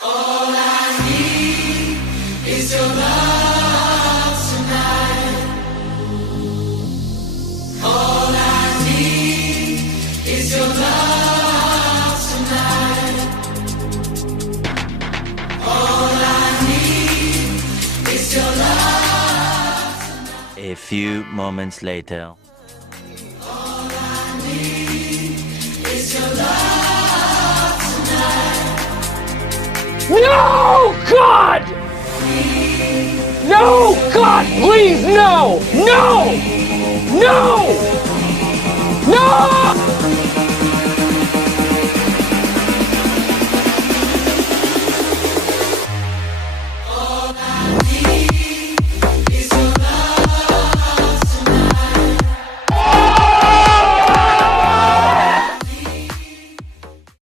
All I need is your love tonight. All I need is your love tonight. All I need is your love tonight. A few moments later. All I need is your love tonight. No, God! No, God, please, no! No! No! No!